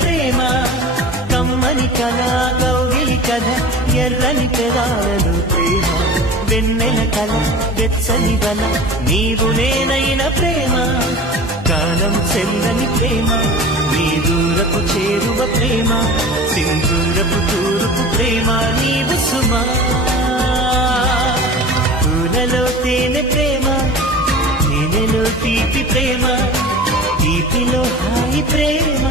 ప్రేమ కమ్మని కళ కౌగిలి కథ ఎర్రని పెదాలలో ప్రేమ వెన్నెల కళ వెచ్చని వల నీవు నేనైన ప్రేమ కాలం చెల్లని ప్రేమ నీ దూరపు చేరువ ప్రేమ సింధూరపు తూరుపు ప్రేమ నీవు సుమా పూలలో తేనె ప్రేమ తేనెలో తీపి ప్రేమ తీపిలో హాయి ప్రేమ